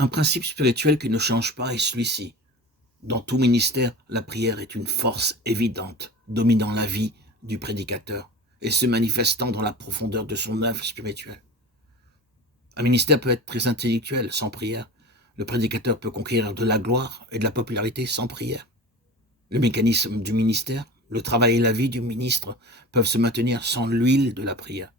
Un principe spirituel qui ne change pas est celui-ci. Dans tout ministère, la prière est une force évidente, dominant la vie du prédicateur et se manifestant dans la profondeur de son œuvre spirituelle. Un ministère peut être très intellectuel sans prière. Le prédicateur peut conquérir de la gloire et de la popularité sans prière. Le mécanisme du ministère, le travail et la vie du ministre peuvent se maintenir sans l'huile de la prière.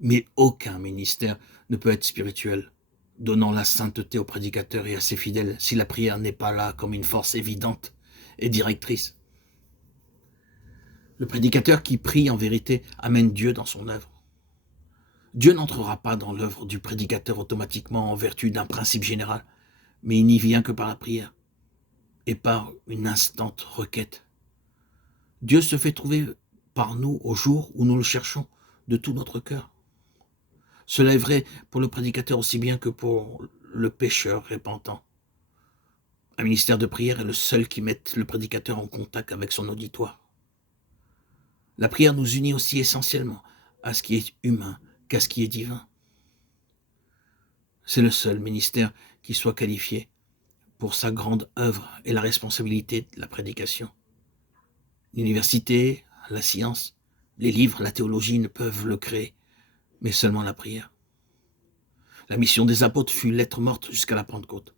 Mais aucun ministère ne peut être spirituel, donnant la sainteté au prédicateur et à ses fidèles si la prière n'est pas là comme une force évidente et directrice. Le prédicateur qui prie en vérité amène Dieu dans son œuvre. Dieu n'entrera pas dans l'œuvre du prédicateur automatiquement en vertu d'un principe général, mais il n'y vient que par la prière et par une instante requête. Dieu se fait trouver par nous au jour où nous le cherchons de tout notre cœur. Cela est vrai pour le prédicateur aussi bien que pour le pécheur repentant. Un ministère de prière est le seul qui mette le prédicateur en contact avec son auditoire. La prière nous unit aussi essentiellement à ce qui est humain qu'à ce qui est divin. C'est le seul ministère qui soit qualifié pour sa grande œuvre et la responsabilité de la prédication. L'université, la science, les livres, la théologie ne peuvent le créer, mais seulement la prière. La mission des apôtres fut lettre morte jusqu'à la Pentecôte,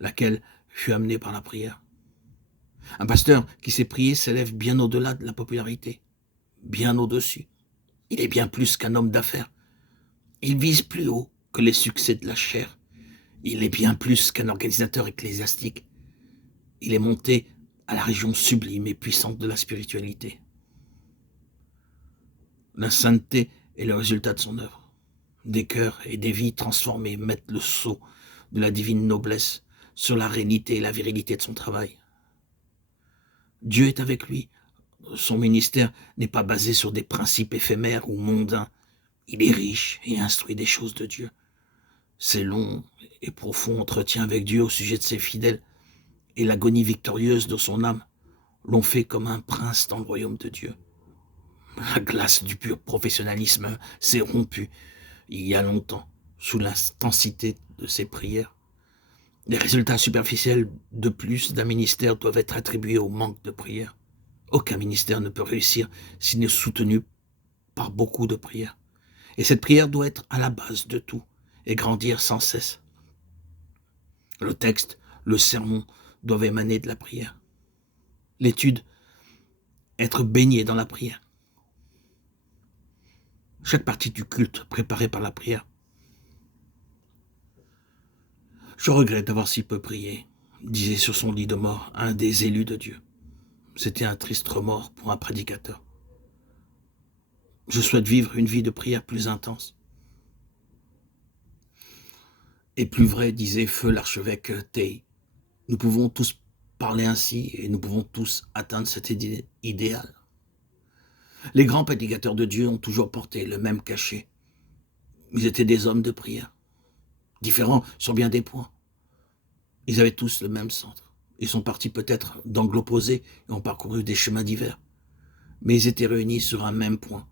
laquelle fut amenée par la prière. Un pasteur qui sait prier s'élève bien au-delà de la popularité, bien au-dessus. Il est bien plus qu'un homme d'affaires. Il vise plus haut que les succès de la chair. Il est bien plus qu'un organisateur ecclésiastique. Il est monté à la région sublime et puissante de la spiritualité. La sainteté est le résultat de son œuvre. Des cœurs et des vies transformés mettent le sceau de la divine noblesse sur la réalité et la virilité de son travail. Dieu est avec lui. Son ministère n'est pas basé sur des principes éphémères ou mondains. Il est riche et instruit des choses de Dieu. Ses longs et profonds entretiens avec Dieu au sujet de ses fidèles et l'agonie victorieuse de son âme l'ont fait comme un prince dans le royaume de Dieu. La glace du pur professionnalisme s'est rompue il y a longtemps sous l'intensité de ses prières. Les résultats superficiels de plus d'un ministère doivent être attribués au manque de prière. Aucun ministère ne peut réussir s'il n'est soutenu par beaucoup de prières. Et cette prière doit être à la base de tout et grandir sans cesse. Le texte, le sermon doivent émaner de la prière. L'étude, être baigné dans la prière. Chaque partie du culte préparée par la prière. Je regrette d'avoir si peu prié, disait sur son lit de mort un des élus de Dieu. C'était un triste remords pour un prédicateur. Je souhaite vivre une vie de prière plus intense. Et plus vrai, disait feu l'archevêque Tei. Nous pouvons tous parler ainsi et nous pouvons tous atteindre cet idéal. Les grands prédicateurs de Dieu ont toujours porté le même cachet. Ils étaient des hommes de prière, différents sur bien des points. Ils avaient tous le même centre. Ils sont partis peut-être d'angles opposés et ont parcouru des chemins divers. Mais ils étaient réunis sur un même point.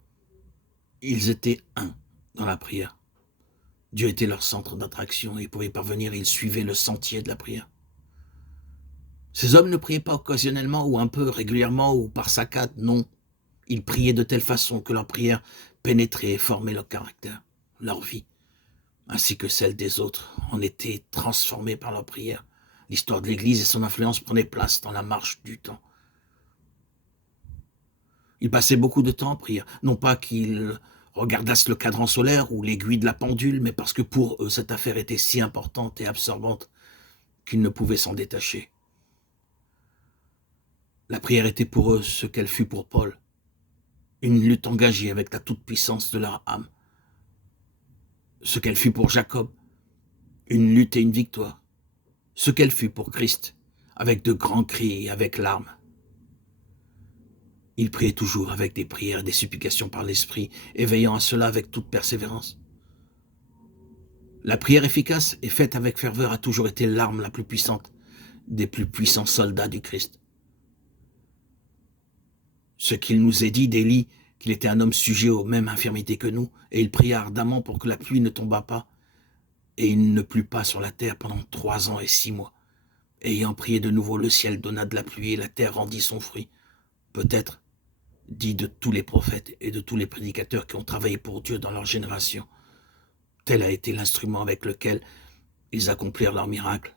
Ils étaient un dans la prière. Dieu était leur centre d'attraction et pour y parvenir, ils suivaient le sentier de la prière. Ces hommes ne priaient pas occasionnellement ou un peu régulièrement ou par saccades, non. Ils priaient de telle façon que leur prière pénétrait et formait leur caractère, leur vie, ainsi que celle des autres, en était transformée par leur prière. L'histoire de l'Église et son influence prenaient place dans la marche du temps. Ils passaient beaucoup de temps en prière, non pas qu'ils regardassent le cadran solaire ou l'aiguille de la pendule, mais parce que pour eux, cette affaire était si importante et absorbante qu'ils ne pouvaient s'en détacher. La prière était pour eux ce qu'elle fut pour Paul, une lutte engagée avec la toute-puissance de leur âme. Ce qu'elle fut pour Jacob, une lutte et une victoire. Ce qu'elle fut pour Christ, avec de grands cris et avec larmes. Il priait toujours avec des prières et des supplications par l'Esprit, éveillant à cela avec toute persévérance. La prière efficace et faite avec ferveur a toujours été l'arme la plus puissante des plus puissants soldats du Christ. Ce qu'il nous est dit d'Élie, qu'il était un homme sujet aux mêmes infirmités que nous, et il pria ardemment pour que la pluie ne tombât pas, Et il ne plut pas sur la terre pendant 3 ans et 6 mois. Ayant prié de nouveau, le ciel donna de la pluie et la terre rendit son fruit. Peut-être, dit de tous les prophètes et de tous les prédicateurs qui ont travaillé pour Dieu dans leur génération, tel a été l'instrument avec lequel ils accomplirent leurs miracles.